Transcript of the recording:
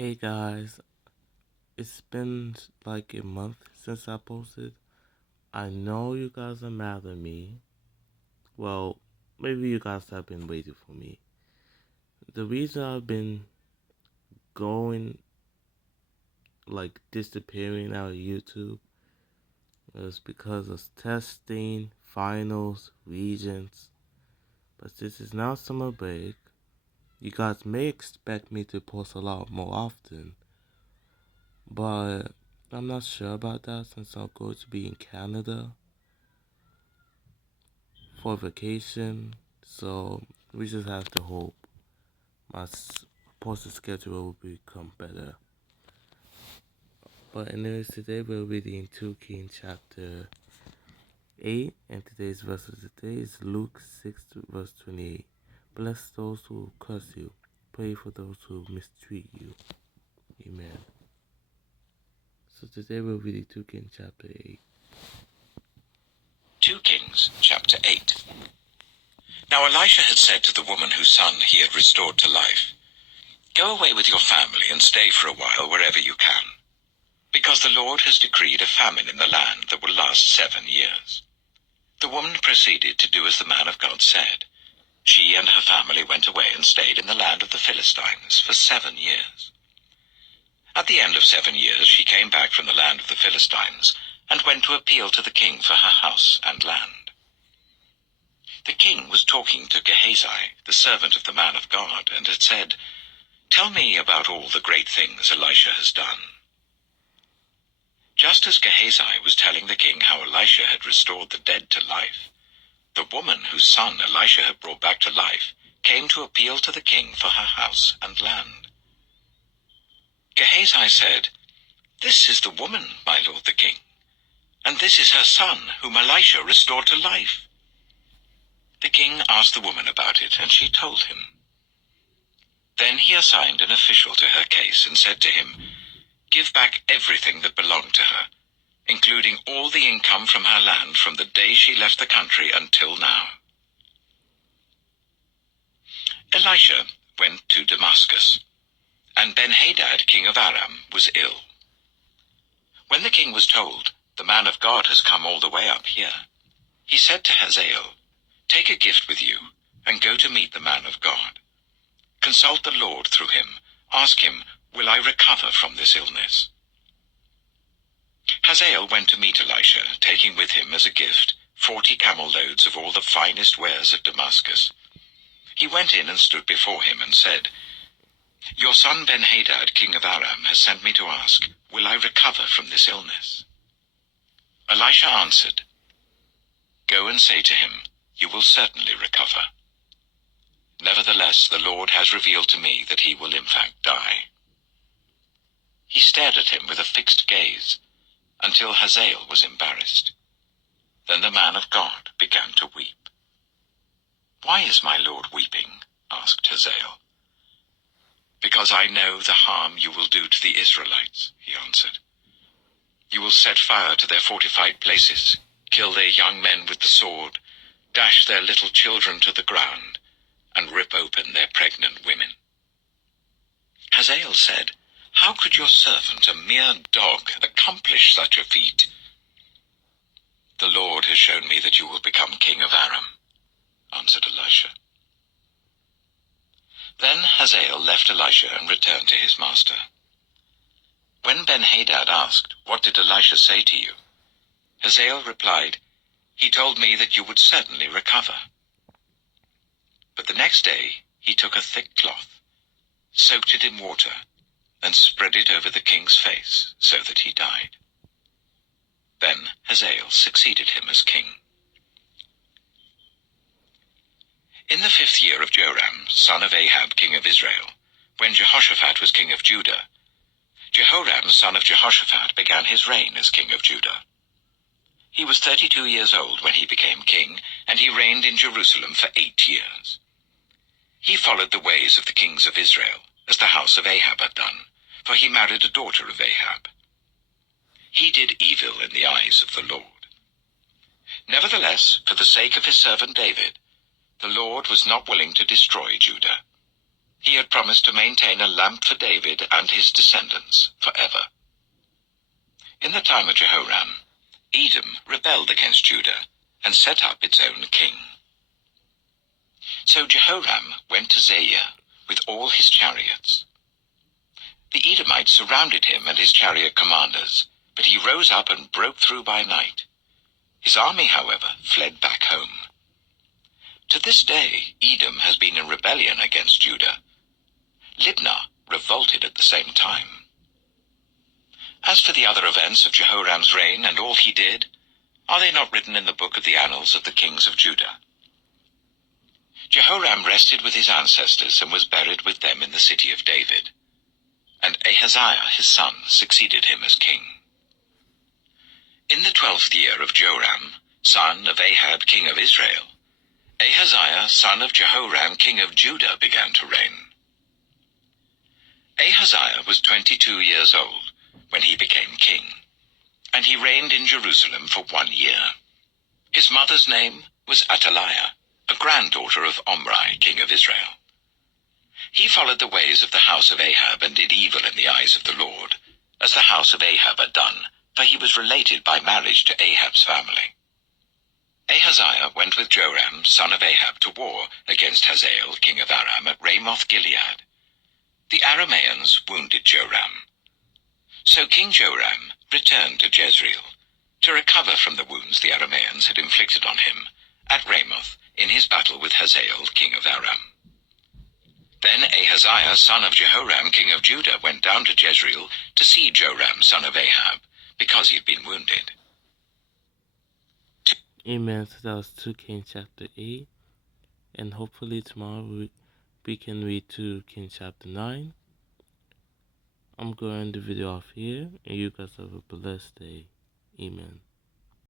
Hey guys, it's been like a month since I posted. I know you guys are mad at me. Well, maybe you guys have been waiting for me. The reason I've been going, like disappearing out of YouTube is because of testing, finals, regions. But since it's now summer break, you guys may expect me to post a lot more often. But I'm not sure about that since I'm going to be in Canada for vacation, so we just have to hope my posted schedule will become better. But anyways, today we're reading 2 Kings chapter 8, and today's verse of the day is Luke 6 verse 28. Bless those who curse you, pray for those who mistreat you. Amen. So today we're reading 2 Kings chapter 8. 2 Kings chapter 8. Now Elisha had said to the woman whose son he had restored to life, "Go away with your family and stay for a while wherever you can, because the Lord has decreed a famine in the land that will last 7 years." The woman proceeded to do as the man of God said. She and her family went away and stayed in the land of the Philistines for 7 years. At the end of 7 years she came back from the land of the Philistines and went to appeal to the king for her house and land. The king was talking to Gehazi, the servant of the man of God, and had said, "Tell me about all the great things Elisha has done." Just as Gehazi was telling the king how Elisha had restored the dead to life, the woman whose son Elisha had brought back to life came to appeal to the king for her house and land. Gehazi said, "This is the woman, my lord the king, and this is her son whom Elisha restored to life." The king asked the woman about it, and she told him. Then he assigned an official to her case and said to him, "Give back everything that belonged to her, including all the income from her land from the day she left the country until now." Elisha went to Damascus, and Ben-Hadad, king of Aram, was ill. When the king was told, "The man of God has come all the way up here," he said to Hazael, "Take a gift with you, and go to meet the man of God. Consult the Lord through him. Ask him, 'Will I recover from this illness?'" Hazael went to meet Elisha, taking with him as a gift 40 camel loads of all the finest wares of Damascus. He went in and stood before him and said, "Your son Ben-Hadad, king of Aram, has sent me to ask, 'Will I recover from this illness?'" Elisha answered, "Go and say to him, 'You will certainly recover.' Nevertheless, the Lord has revealed to me that he will in fact die." He stared at him with a fixed gaze, until Hazael was embarrassed. Then the man of God began to weep. "Why is my Lord weeping?" asked Hazael. "Because I know the harm you will do to the Israelites," he answered. "You will set fire to their fortified places, kill their young men with the sword, dash their little children to the ground, and rip open their pregnant women." Hazael said, "How could your servant, a mere dog, accomplish such a feat?" "The Lord has shown me that you will become king of Aram," answered Elisha. Then Hazael left Elisha and returned to his master. When Ben-Hadad asked, "What did Elisha say to you?" Hazael replied, "He told me that you would certainly recover." But the next day he took a thick cloth, soaked it in water, and spread it over the king's face, so that he died. Then Hazael succeeded him as king. In the 5th year of Joram, son of Ahab, king of Israel, when Jehoshaphat was king of Judah, Jehoram, son of Jehoshaphat, began his reign as king of Judah. He was 32 years old when he became king, and he reigned in Jerusalem for 8 years. He followed the ways of the kings of Israel, as the house of Ahab had done, for he married a daughter of Ahab. He did evil in the eyes of the Lord. Nevertheless, for the sake of his servant David, the Lord was not willing to destroy Judah. He had promised to maintain a lamp for David and his descendants forever. In the time of Jehoram, Edom rebelled against Judah and set up its own king. So Jehoram went to Zair with all his chariots. The Edomites surrounded him and his chariot commanders, but he rose up and broke through by night. His army, however, fled back home. To this day, Edom has been in rebellion against Judah. Libnah revolted at the same time. As for the other events of Jehoram's reign and all he did, are they not written in the book of the annals of the kings of Judah? Jehoram rested with his ancestors and was buried with them in the city of David. And Ahaziah his son succeeded him as king. In the 12th year of Joram, son of Ahab king of Israel, Ahaziah son of Jehoram king of Judah began to reign. Ahaziah was 22 years old when he became king, and he reigned in Jerusalem for 1 year. His mother's name was Athaliah, a granddaughter of Omri king of Israel. He followed the ways of the house of Ahab and did evil in the eyes of the Lord, as the house of Ahab had done, for he was related by marriage to Ahab's family. Ahaziah went with Joram, son of Ahab, to war against Hazael, king of Aram, at Ramoth-Gilead. The Arameans wounded Joram. So King Joram returned to Jezreel to recover from the wounds the Arameans had inflicted on him at Ramoth in his battle with Hazael, king of Aram. Then Ahaziah, son of Jehoram, king of Judah, went down to Jezreel to see Joram, son of Ahab, because he had been wounded. Amen. So that was 2 Kings chapter 8. And hopefully tomorrow we can read 2 Kings chapter 9. I'm going to end the video off here. And you guys have a blessed day. Amen.